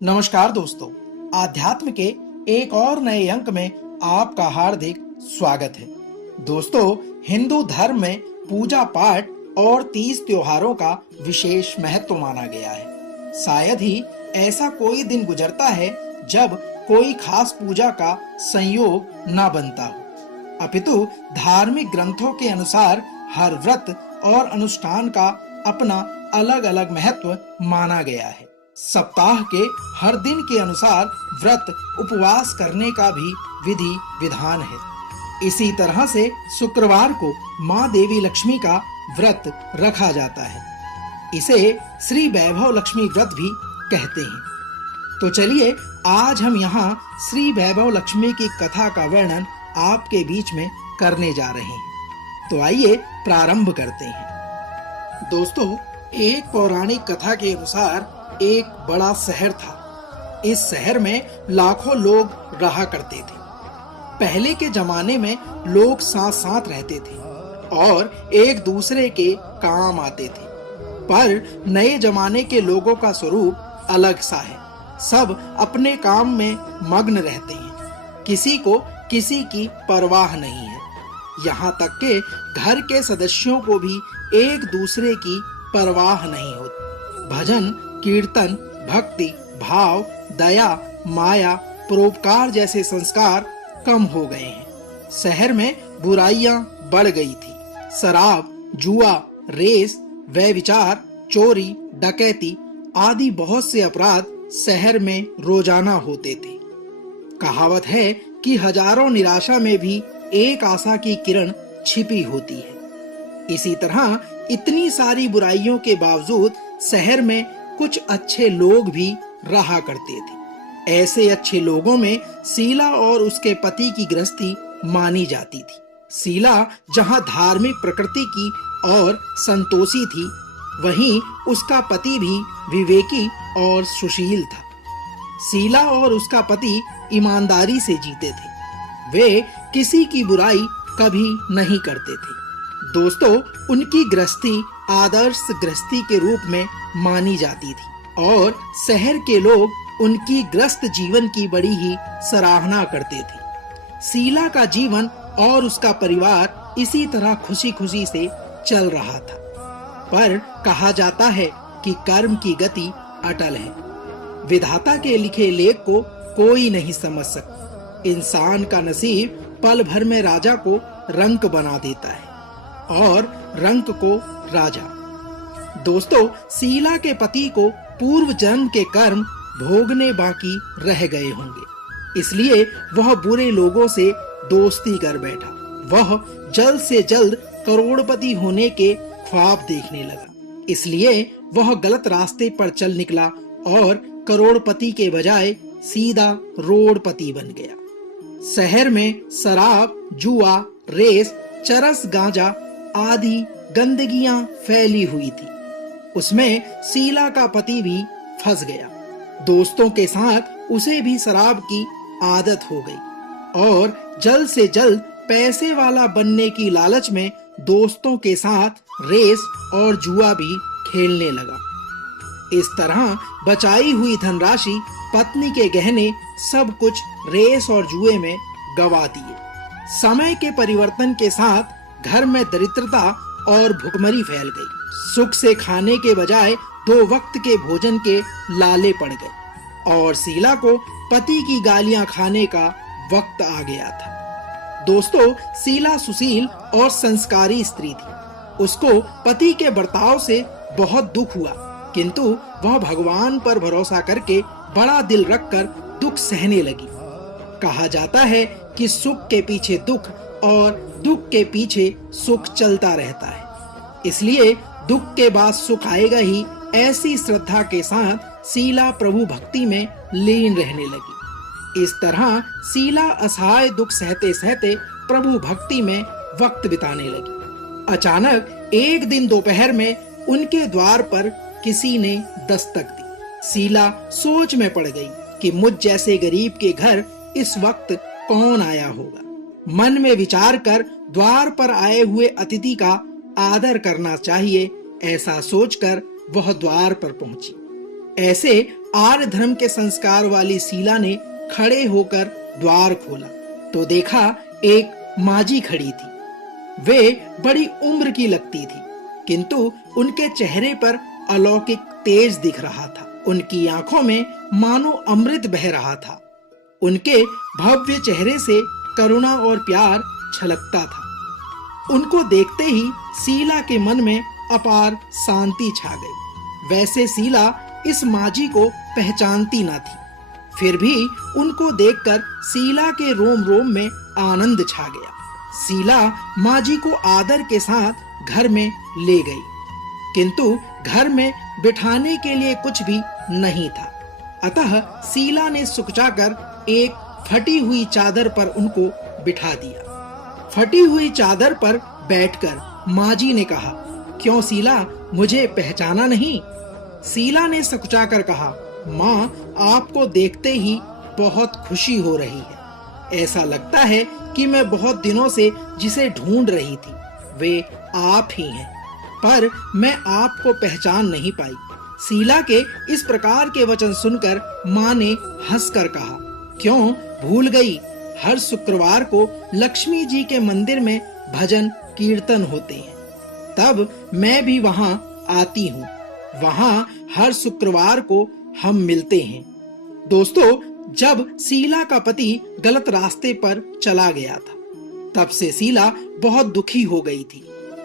नमस्कार दोस्तों, आध्यात्म के एक और नए अंक में आपका हार्दिक स्वागत है। दोस्तों, हिंदू धर्म में पूजा पाठ और तीज त्योहारों का विशेष महत्व माना गया है। शायद ही ऐसा कोई दिन गुजरता है जब कोई खास पूजा का संयोग न बनता हो। अपितु धार्मिक ग्रंथों के अनुसार हर व्रत और अनुष्ठान का अपना अलग अलग महत्व माना गया है। सप्ताह के हर दिन के अनुसार व्रत उपवास करने का भी विधि विधान है। इसी तरह से शुक्रवार को माँ देवी लक्ष्मी का व्रत रखा जाता है। इसे श्री वैभव लक्ष्मी व्रत भी कहते हैं। तो चलिए आज हम यहाँ श्री वैभव लक्ष्मी की कथा का वर्णन आपके बीच में करने जा रहे हैं। तो आइए प्रारंभ करते हैं। दोस्तों, एक पौराणिक कथा के अनुसार एक बड़ा शहर था। इस शहर में लाखों लोग रहा करते थे। पहले के जमाने में लोग साथ साथ रहते थे और एक दूसरे के काम आते थे। पर नए जमाने के लोगों का स्वरूप अलग सा है। सब अपने काम में मग्न रहते हैं। किसी को किसी की परवाह नहीं है। यहाँ तक के घर के सदस्यों को भी एक दूसरे की परवाह नहीं होती। भजन, कीर्तन, भक्ति, भाव, दया, माया, परोपकार जैसे संस्कार कम हो गए हैं। शहर में बुराइयां बढ़ गई थी। शराब, जुआ, रेस, व्यभिचार, चोरी, डकैती आदि बहुत से अपराध शहर में रोजाना होते थे। कहावत है कि हजारों निराशा में भी एक आशा की किरण छिपी होती है। इसी तरह इतनी सारी बुराइयों के बावजूद शहर में कुछ अच्छे लोग भी रहा करते थे। ऐसे अच्छे लोगों में शीला और उसके पति की गृहस्थी मानी जाती थी। शीला जहां धार्मिक प्रकृति की और संतोषी थी, वहीं उसका पति भी विवेकी और सुशील था। शीला और उसका पति ईमानदारी से जीते थे। वे किसी की बुराई कभी नहीं करते थे। दोस्तों, उनकी गृहस्थी आदर्श गृहस्थी के रूप में मानी जाती थी और शहर के लोग उनकी गृहस्थ जीवन की बड़ी ही सराहना करते थे। शीला का जीवन और उसका परिवार इसी तरह खुशी खुशी से चल रहा था। पर कहा जाता है कि कर्म की गति अटल है। विधाता के लिखे लेख को कोई नहीं समझ सकता। इंसान का नसीब पल भर में राजा को रंक बना देता है और रंक को राजा। दोस्तों, शीला के पति को पूर्व जन्म के कर्म भोगने बाकी रह गए होंगे, इसलिए वह बुरे लोगों से दोस्ती कर बैठा। वह जल्द से जल्द करोड़पति होने के ख्वाब देखने लगा, इसलिए वह गलत रास्ते पर चल निकला और करोड़पति के बजाय सीधा रोडपति बन गया। शहर में शराब, जुआ, रेस, चरस, गांजा आदि गंदगियां फैली हुई थी। उसमें शीला का पति भी फंस गया। दोस्तों के साथ उसे भी शराब की आदत हो गई और जल्द से जल्द पैसे वाला बनने की लालच में दोस्तों के साथ रेस और जुआ भी खेलने लगा। इस तरह बचाई हुई धनराशि, पत्नी के गहने, सब कुछ रेस और जुए में गवा दिए। समय के परिवर्तन के साथ घर में दरिद्रता और भुखमरी फैल गई। सुख से खाने के बजाय 2 वक्त के भोजन के लाले पड़ गए और शीला को पति की गालियां खाने का वक्त आ गया था। दोस्तों, शीला सुशील और संस्कारी स्त्री थी। उसको पति के बर्ताव से बहुत दुख हुआ, किंतु वह भगवान पर भरोसा करके बड़ा दिल रखकर दुख सहने लगी। कहा जाता है कि सुख के पीछे दुख और दुख के पीछे सुख चलता रहता है, इसलिए दुख के बाद सुख आएगा ही। ऐसी श्रद्धा के साथ शीला प्रभु भक्ति में लीन रहने लगी। इस तरह शीला असहाय दुख सहते सहते प्रभु भक्ति में वक्त बिताने लगी। अचानक एक दिन दोपहर में उनके द्वार पर किसी ने दस्तक दी। शीला सोच में पड़ गई कि मुझ जैसे गरीब के घर इस वक्त कौन आया होगा। मन में विचार कर द्वार पर आए हुए अतिथि का आदर करना चाहिए, ऐसा सोचकर वह द्वार पर पहुंची। ऐसे आर्य धर्म के संस्कार वाली शीला ने खड़े होकर द्वार खोला तो देखा एक माजी खड़ी थी। वे बड़ी उम्र की लगती थी, किंतु उनके चेहरे पर अलौकिक तेज दिख रहा था। उनकी आंखों में मानो अमृत बह रहा था। उनके भव्य चेहरे से करुणा और प्यार छलकता था। उनको देखते ही शीला के मन में अपार शांति छा गई। वैसे शीला इस माजी को पहचानती न थी, फिर भी उनको देखकर शीला के रोम रोम में आनंद छा गया। शीला माजी को आदर के साथ घर में ले गई, किंतु घर में बिठाने के लिए कुछ भी नहीं था। अतः शीला ने सुकचाकर एक फटी हुई चादर पर उनको बिठा दिया। फटी हुई चादर पर बैठकर माजी ने कहा, क्यों शीला, मुझे पहचाना नहीं? शीला ने सकुचाकर कहा, माँ, आपको देखते ही बहुत खुशी हो रही है। ऐसा लगता है कि मैं बहुत दिनों से जिसे ढूंढ रही थी वे आप ही हैं, पर मैं आपको पहचान नहीं पाई। शीला के इस प्रकार के वचन सुनकर माँ ने हंसकर कहा, क्यों भूल गई? हर शुक्रवार को लक्ष्मी जी के मंदिर में भजन कीर्तन होते हैं, तब मैं भी वहां आती हूँ। वहां हर शुक्रवार को हम मिलते हैं। दोस्तों, जब शीला का पति गलत रास्ते पर चला गया था, तब से शीला बहुत दुखी हो गई थी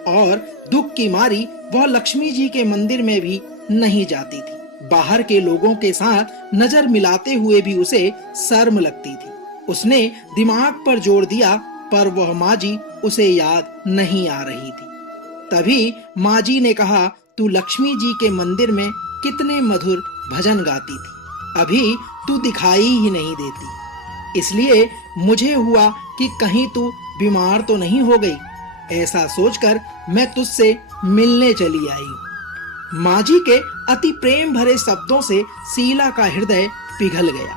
और दुख की मारी वह लक्ष्मी जी के मंदिर में भी नहीं जाती थी। बाहर के लोगों के साथ नजर मिलाते हुए भी उसे शर्म लगती थी। उसने दिमाग पर जोर दिया, पर वह माजी उसे याद नहीं आ रही थी। तभी माजी ने कहा, तू लक्ष्मी जी के मंदिर में कितने मधुर भजन गाती थी, अभी तू दिखाई ही नहीं देती। इसलिए मुझे हुआ कि कहीं तू बीमार तो नहीं हो गई। ऐसा सोचकर मैं तुझसे मिलने चली आई हूँ। माजी के अति प्रेम भरे शब्दों से शीला का हृदय पिघल गया।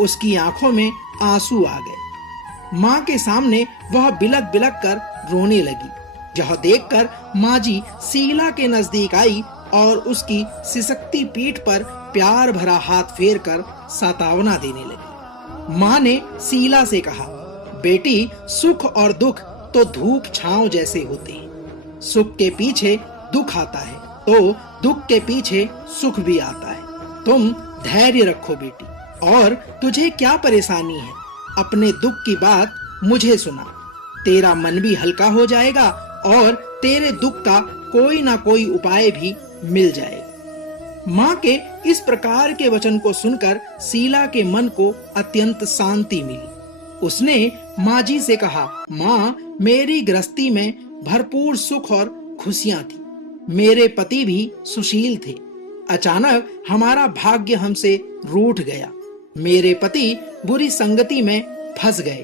उसकी आंखों में आंसू आ गए। माँ के सामने वह बिलक बिलक कर रोने लगी। यह देखकर माजी शीला के नजदीक आई और उसकी सिसकती पीठ पर प्यार भरा हाथ फेर कर सांत्वना देने लगी। माँ ने शीला से कहा, बेटी, सुख और दुख तो धूप छांव जैसे होते हैं। सुख के पीछे दुख आता है तो दुख के पीछे सुख भी आता है। तुम धैर्य रखो बेटी, और तुझे क्या परेशानी है? अपने दुख की बात मुझे सुना, तेरा मन भी हल्का हो जाएगा और तेरे दुख का कोई ना कोई उपाय भी मिल जाएगा। माँ के इस प्रकार के वचन को सुनकर शीला के मन को अत्यंत शांति मिली। उसने माजी से कहा, माँ, मेरी गृहस्थी में भरपूर सुख और खुशियां थी। मेरे पति भी सुशील थे। अचानक हमारा भाग्य हमसे रूठ गया। मेरे पति बुरी संगति में फंस गए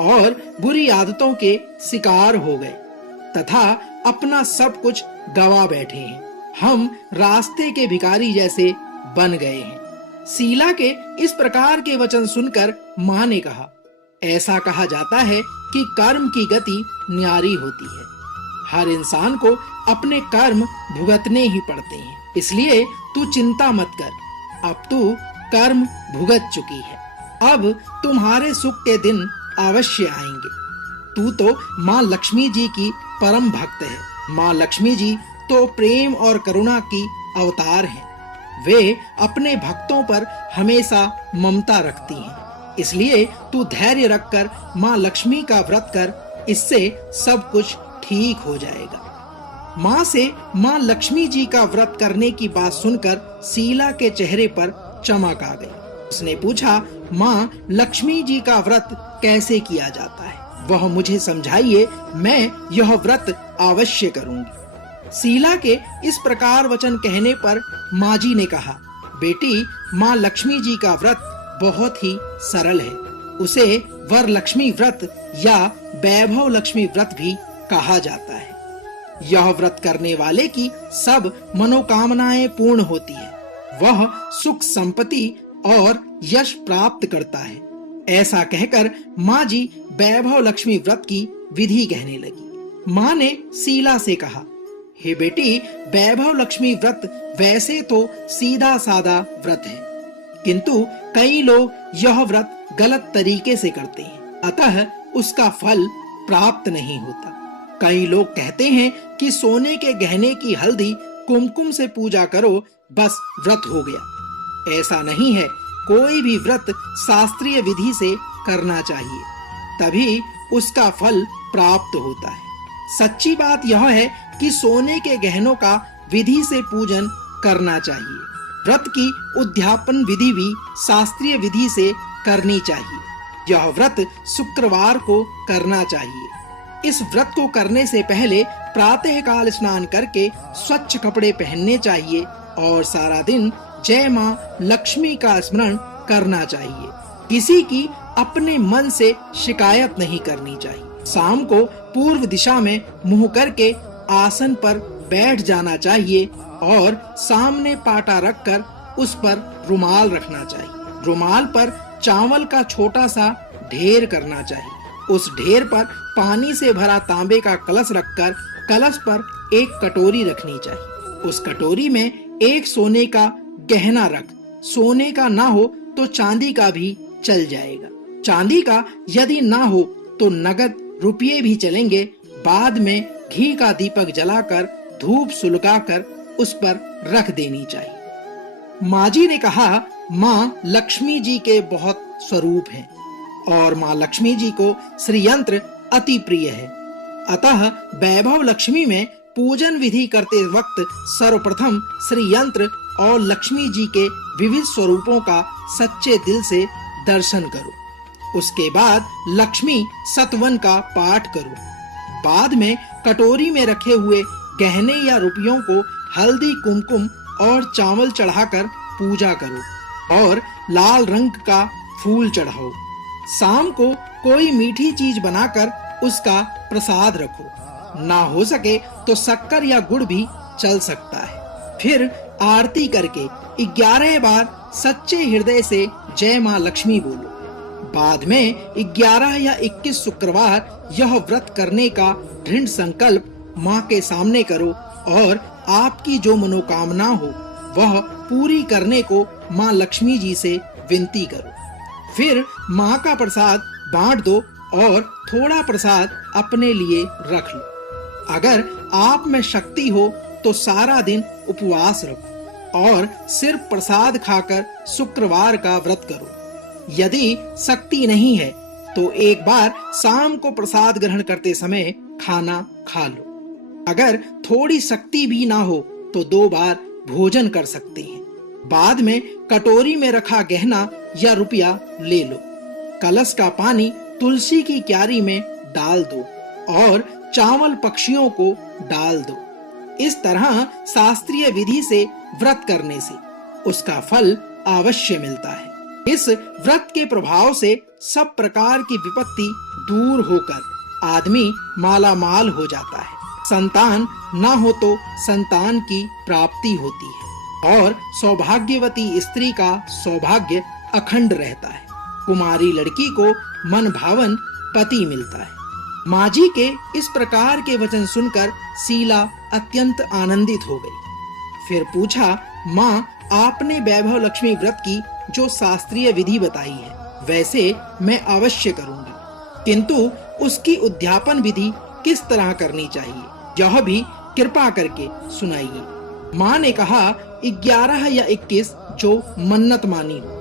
और बुरी आदतों के शिकार हो गए तथा अपना सब कुछ गवा बैठे हैं। हम रास्ते के भिखारी जैसे बन गए हैं। शीला के इस प्रकार के वचन सुनकर माँ ने कहा, ऐसा कहा जाता है कि कर्म की गति न्यारी होती है। हर इंसान को अपने कर्म भुगतने ही पड़ते हैं, इसलिए तू चिंता मत कर। अब तू कर्म भुगत चुकी है, अब तुम्हारे सुख के दिन अवश्य आएंगे। तू तो माँ लक्ष्मी जी की परम भक्त है। माँ लक्ष्मी जी तो प्रेम और करुणा की अवतार हैं। वे अपने भक्तों पर हमेशा ममता रखती हैं। इसलिए तू धैर्य रखकर माँ लक्ष्मी का व्रत कर, इससे सब कुछ ठीक हो जाएगा। माँ से माँ लक्ष्मी जी का व्रत करने की बात सुनकर शीला के चेहरे पर चमक आ गई। उसने पूछा, माँ, लक्ष्मी जी का व्रत कैसे किया जाता है? वह मुझे समझाइए, मैं यह व्रत अवश्य करूंगी। शीला के इस प्रकार वचन कहने पर माजी ने कहा, बेटी, माँ लक्ष्मी जी का व्रत बहुत ही सरल है। उसे वर लक्ष्मी व्रत या वैभव लक्ष्मी व्रत भी कहा जाता है। यह व्रत करने वाले की सब मनोकामनाएं पूर्ण होती है। वह सुख संपत्ति और यश प्राप्त करता है। ऐसा कहकर माँ जी वैभव लक्ष्मी व्रत की विधि कहने लगी। माँ ने शीला से कहा, हे बेटी, वैभव लक्ष्मी व्रत वैसे तो सीधा सादा व्रत है, किंतु कई लोग यह व्रत गलत तरीके से करते हैं, अतः उसका फल प्राप्त नहीं होता। कई लोग कहते हैं कि सोने के गहने की हल्दी कुमकुम से पूजा करो, बस व्रत हो गया। ऐसा नहीं है। कोई भी व्रत शास्त्रीय विधि से करना चाहिए, तभी उसका फल प्राप्त होता है। सच्ची बात यह है कि सोने के गहनों का विधि से पूजन करना चाहिए। व्रत की उद्यापन विधि भी शास्त्रीय विधि से करनी चाहिए। यह व्रत शुक्रवार को करना चाहिए। इस व्रत को करने से पहले प्रातः काल स्नान करके स्वच्छ कपड़े पहनने चाहिए और सारा दिन जय मां लक्ष्मी का स्मरण करना चाहिए। किसी की अपने मन से शिकायत नहीं करनी चाहिए। शाम को पूर्व दिशा में मुंह करके आसन पर बैठ जाना चाहिए और सामने पाटा रखकर उस पर रुमाल रखना चाहिए। रुमाल पर चावल का छोटा सा ढेर करना चाहिए। उस ढेर पर पानी से भरा तांबे का कलश रखकर कलश पर एक कटोरी रखनी चाहिए। उस कटोरी में एक सोने का गहना रख। सोने का ना हो तो चांदी का भी चल जाएगा। चांदी का यदि ना हो तो नगद रुपये भी चलेंगे। बाद में घी का दीपक जलाकर धूप सुलगाकर उस पर रख देनी चाहिए। माँ जी ने कहा, माँ लक्ष्मी जी के बहुत स्वरूप हैं और माँ लक्ष्मी जी को श्री यंत्र अति प्रिय है। अतः वैभव लक्ष्मी में पूजन विधि करते वक्त सर्वप्रथम श्री यंत्र और लक्ष्मी जी के विविध स्वरूपों का सच्चे दिल से दर्शन करो। उसके बाद लक्ष्मी सतवन का पाठ करो। बाद में कटोरी में रखे हुए गहने या रुपयों को हल्दी, कुमकुम और चावल चढ़ाकर पूजा करो और लाल रंग का फूल चढ़ाओ। शाम को कोई मीठी चीज बनाकर उसका प्रसाद रखो। ना हो सके तो शक्कर या गुड़ भी चल सकता है। फिर आरती करके 11 बार सच्चे हृदय से जय मां लक्ष्मी बोलो। बाद में 11 या 21 शुक्रवार यह व्रत करने का दृढ़ संकल्प मां के सामने करो और आपकी जो मनोकामना हो वह पूरी करने को मां लक्ष्मी जी से विनती करो। फिर मां का प्रसाद बांट दो और थोड़ा प्रसाद अपने लिए रख लो। अगर आप में शक्ति हो तो सारा दिन उपवास रखो और सिर्फ प्रसाद खाकर शुक्रवार का व्रत करो। यदि शक्ति नहीं है तो एक बार शाम को प्रसाद ग्रहण करते समय खाना खा लो। अगर थोड़ी शक्ति भी ना हो तो 2 बार भोजन कर सकते हैं। बाद में कटोरी में रखा गहना या रुपया ले लो। कलश का पानी तुलसी की क्यारी में डाल दो और चावल पक्षियों को डाल दो। इस तरह शास्त्रीय विधि से व्रत करने से उसका फल अवश्य मिलता है। इस व्रत के प्रभाव से सब प्रकार की विपत्ति दूर होकर आदमी माला माल हो जाता है। संतान ना हो तो संतान की प्राप्ति होती है और सौभाग्यवती स्त्री का सौभाग्य अखंड रहता है। कुमारी लड़की को मन भावन पति मिलता है। माँ जी के इस प्रकार के वचन सुनकर शीला अत्यंत आनंदित हो गई। फिर पूछा, माँ आपने वैभव लक्ष्मी व्रत की जो शास्त्रीय विधि बताई है वैसे मैं अवश्य करूंगी, किंतु उसकी उद्यापन विधि किस तरह करनी चाहिए यह भी कृपा करके सुनाइए। माँ ने कहा, 11 या 21 जो मन्नत मानी हो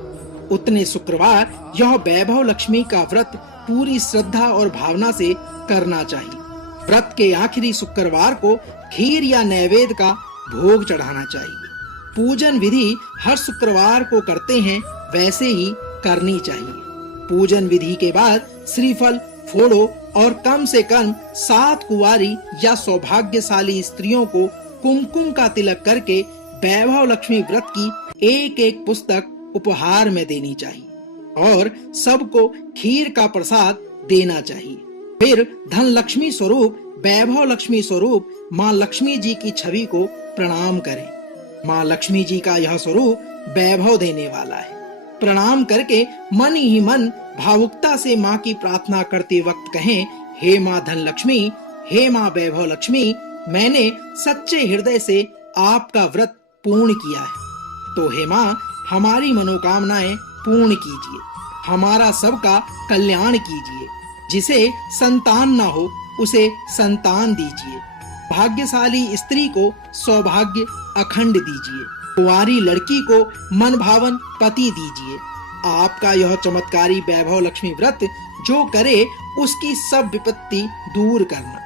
उतने शुक्रवार यह वैभव लक्ष्मी का व्रत पूरी श्रद्धा और भावना से करना चाहिए। व्रत के आखिरी शुक्रवार को खीर या नैवेद्य का भोग चढ़ाना चाहिए। पूजन विधि हर शुक्रवार को करते हैं वैसे ही करनी चाहिए। पूजन विधि के बाद श्रीफल फोड़ो और कम से कम 7 कुंवारी या सौभाग्यशाली स्त्रियों को कुमकुम का तिलक करके वैभव लक्ष्मी व्रत की एक पुस्तक उपहार में देनी चाहिए और सबको खीर का प्रसाद देना चाहिए। फिर धन लक्ष्मी स्वरूप वैभव लक्ष्मी स्वरूप माँ लक्ष्मी जी की छवि को प्रणाम करें। माँ लक्ष्मी जी का यह स्वरूप वैभव देने वाला है। प्रणाम करके मन ही मन भावुकता से माँ की प्रार्थना करते वक्त कहें, हे माँ धन लक्ष्मी, हे माँ वैभव लक्ष्मी, मैंने सच्चे हृदय से आपका व्रत पूर्ण किया है। तो हे मां, हमारी मनोकामनाएं पूर्ण कीजिए, हमारा सबका कल्याण कीजिए। जिसे संतान न हो उसे संतान दीजिए, भाग्यशाली स्त्री को सौभाग्य अखंड दीजिए, कुंवारी लड़की को मन भावन पति दीजिए। आपका यह चमत्कारी वैभव लक्ष्मी व्रत जो करे उसकी सब विपत्ति दूर करना,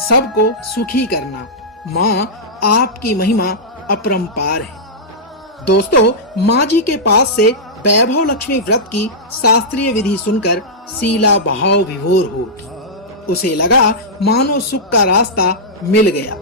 सबको सुखी करना। माँ, आपकी महिमा अपरंपार है। दोस्तों, माँ जी के पास से वैभव लक्ष्मी व्रत की शास्त्रीय विधि सुनकर शीला भाव विभोर हो उठी। उसे लगा मानो सुख का रास्ता मिल गया।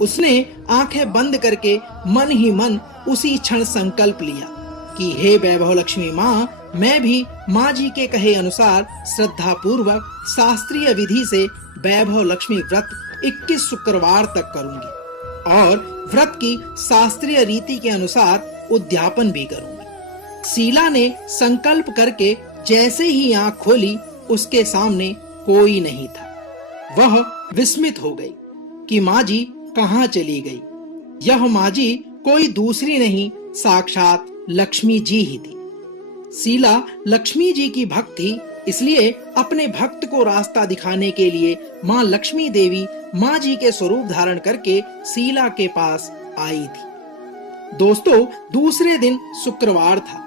उसने आंखें बंद करके मन ही मन उसी क्षण संकल्प लिया कि हे वैभव लक्ष्मी माँ, मैं भी माँ जी के कहे अनुसार श्रद्धा पूर्वक शास्त्रीय विधि से वैभव लक्ष्मी व्रत 21 शुक्रवार तक करूंगी और व्रत की शास्त्रीय रीति के अनुसार उद्यापन भी करूंगी। शीला ने संकल्प करके जैसे ही आंख खोली, उसके सामने कोई नहीं था। वह विस्मित हो गई कि माँ जी कहाँ चली गई। यह माँ जी कोई दूसरी नहीं, साक्षात लक्ष्मी जी ही थी। शीला लक्ष्मी जी की भक्त थी, इसलिए अपने भक्त को रास्ता दिखाने के लिए माँ लक्ष्मी देवी माँ जी के स्वरूप धारण करके शीला के पास आई थी। दोस्तों, दूसरे दिन शुक्रवार था।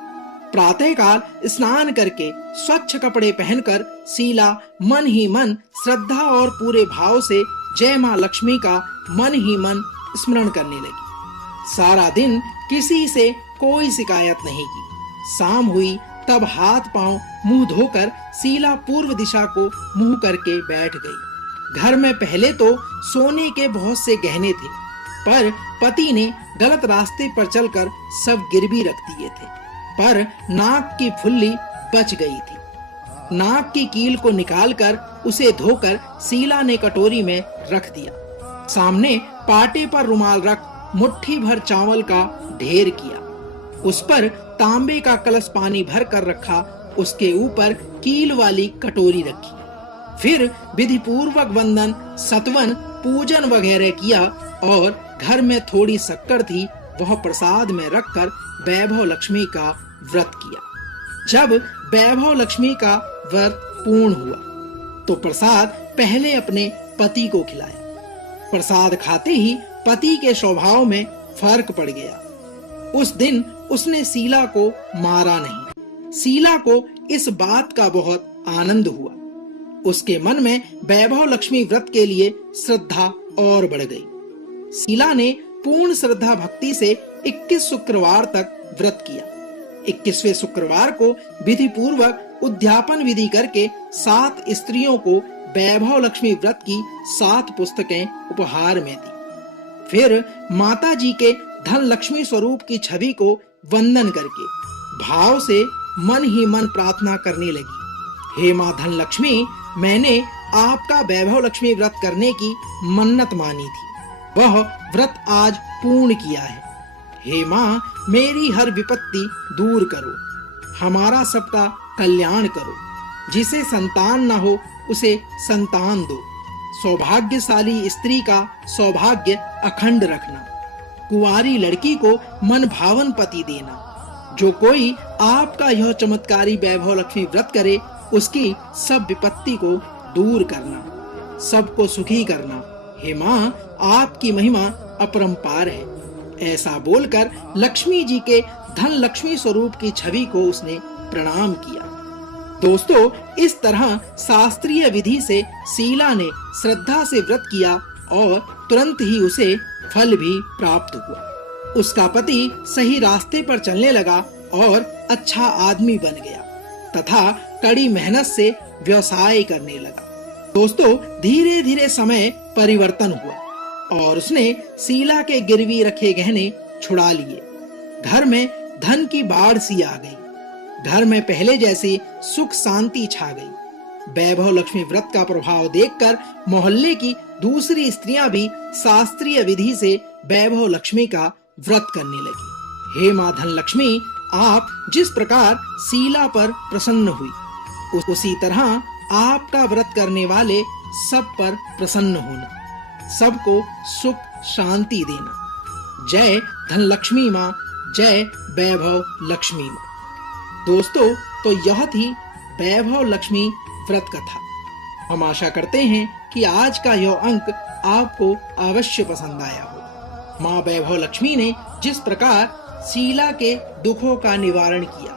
प्रातःकाल स्नान करके स्वच्छ कपड़े पहनकर शीला मन ही मन श्रद्धा और पूरे भाव से जय माँ लक्ष्मी का मन ही मन स्मरण करने लगी। सारा दिन किसी से कोई शिकायत नहीं की। शाम हुई तब हाथ पांव मुंह धोकर शीला पूर्व दिशा को मुंह करके बैठ गई। घर में पहले तो सोने के बहुत से गहने थे, पर पति ने गलत रास्ते पर चलकर सब गिरवी रख दिए थे। पर नाक की फुल्ली बच गई थी। नाक की कील को निकालकर उसे धोकर शीला ने कटोरी में रख दिया। सामने पाटे पर रुमाल रख मुट्ठी भर चावल का ढेर किया। उस पर तांबे का कलश पानी भर कर रखा। उसके ऊपर कील वाली कटोरी रखी। फिर विधि पूर्वक वंदन, सतवन, पूजन वगैरह किया और घर में थोड़ी शक्कर थी, वह प्रसाद में रखकर वैभव लक्ष्मी का व्रत किया। जब वैभव लक्ष्मी का व्रत पूर्ण हुआ तो प्रसाद पहले अपने पति को खिलाया। प्रसाद खाते ही पति के स्वभाव में फर्क पड़ गया। उस दिन उसने शीला को मारा नहीं। शीला को इस बात का बहुत आनंद हुआ। उसके मन में वैभव लक्ष्मी व्रत के लिए श्रद्धा और बढ़ गई। शीला ने पूर्ण श्रद्धा भक्ति से 21 शुक्रवार तक व्रत किया। 21वें शुक्रवार को विधि पूर्वक उद्यापन विधि करके 7 स्त्रियों को वैभव लक्ष्मी व्रत की 7 पुस्तकें उपहार में दी। फिर माता जी के धन लक्ष्मी स्वरूप की छवि को वंदन करके भाव से मन ही मन प्रार्थना करने लगी। हे माँ धन लक्ष्मी, मैंने आपका वैभव लक्ष्मी व्रत करने की मन्नत मानी थी, वह व्रत आज पूर्ण किया है। हे माँ, मेरी हर विपत्ति दूर करो, हमारा सबका कल्याण करो। जिसे संतान न हो उसे संतान दो, सौभाग्यशाली स्त्री का सौभाग्य अखंड रखना, कुंवारी लड़की को मन भावन पति देना। जो कोई आपका यह चमत्कारी वैभव लक्ष्मी व्रत करे उसकी सब विपत्ति को दूर करना, सबको सुखी करना। हे माँ, आपकी महिमा अपरंपार है। ऐसा बोलकर लक्ष्मी जी के धन लक्ष्मी स्वरूप की छवि को उसने प्रणाम किया। दोस्तों, इस तरह शास्त्रीय विधि से शीला ने श्रद्धा से व्रत किया और तुरंत ही उसे फल भी प्राप्त हुआ। उसका पति सही रास्ते पर चलने लगा और अच्छा आदमी बन गया तथा कड़ी मेहनत से व्यवसाय करने लगा। दोस्तों, धीरे धीरे समय परिवर्तन हुआ और उसने शीला के गिरवी रखे गहने छुड़ा लिए। घर में धन की बाढ़ सी आ गई। घर में पहले जैसी सुख शांति छा गई। वैभव लक्ष्मी व्रत का प्रभाव देखकर मोहल्ले की दूसरी स्त्रियां भी शास्त्रीय विधि से वैभव लक्ष्मी का व्रत करने लगी। हे माँ धन लक्ष्मी, आप जिस प्रकार शीला पर प्रसन्न हुई, उसी तरह आपका व्रत करने वाले सब पर प्रसन्न होना। सबको सुख शांति देना। जय धनलक्ष्मी माँ, जय वैभव लक्ष्मी माँ। दोस्तों, तो यह थी वैभव लक्ष्मी व्रत कथा। हम आशा करते हैं कि आज का यह अंक आपको अवश्य पसंद आया हो। माँ वैभव लक्ष्मी ने जिस प्रकार शीला के दुखों का निवारण किया,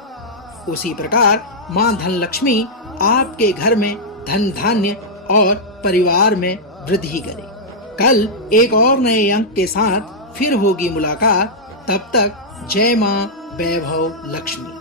उसी प्रकार माँ धनलक्ष्मी आपके घर में धन धान्य और परिवार में वृद्धि करे। कल एक और नए अंक के साथ फिर होगी मुलाकात। तब तक जय माँ वैभव लक्ष्मी।